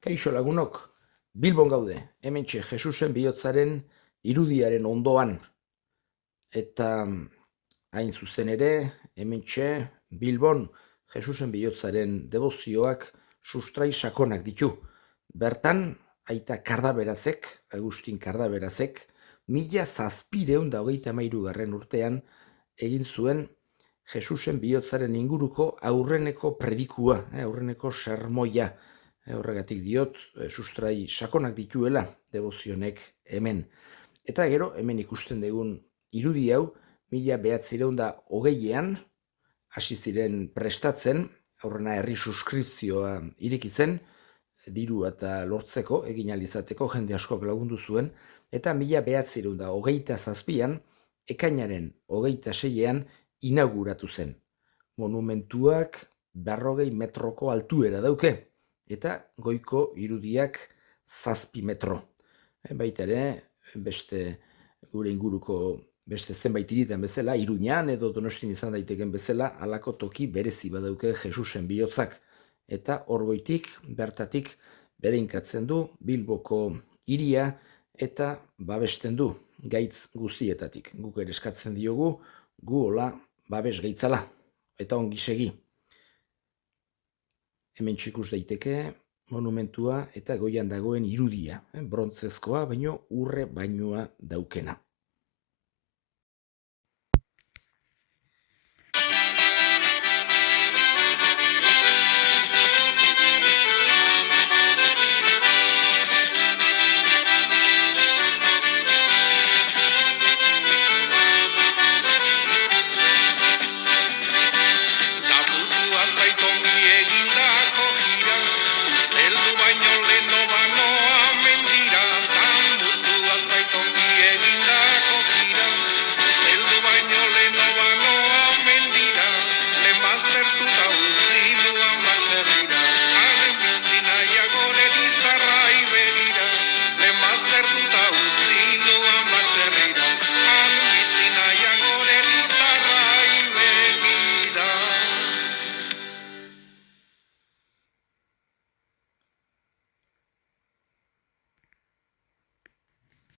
Kaixo lagunok, Bilbon gaude, hementxe Jesusen bihotzaren irudiaren ondoan. Eta hain zuzen ere, hementxe Bilbon Jesusen bihotzaren debozioak sustrai sakonak ditu. Bertan, aita Kardaberazek, Agustin Kardaberazek, 1783 urtean egin zuen Jesusen bihotzaren inguruko aurreneko predikua, aurreneko sermoia. Horregatik diot, sustrai sakonak dituela debozionek hemen. Eta gero, hemen ikusten dugun irudi hau, 1920ean hasi ziren prestatzen, aurrena herri suskripzioa ireki zen, diru eta lortzeko, egin ahal izateko jende askok lagundu zuen, eta 1927an, ekainaren 26ean inauguratu zen. Monumentuak 40 metroko altuera dauke, eta goiko irudiak 7 metro. Baita ere, beste gure inguruko beste zenbait hiritan bezala, Iruñan edo Donostian izan daiteken bezala, halako toki berezi badauke Jesusen bihotzak. Eta hor goitik, bertatik, bedeinkatzen du Bilboko hiria eta babesten du gaitz guztietatik. Guk ere eskatzen diogu, gu hola babes gaitzala. Eta ongi segi. Hemen ikus daiteke monumentua eta goian dagoen irudia, brontzezkoa, baino urre bainua daukena.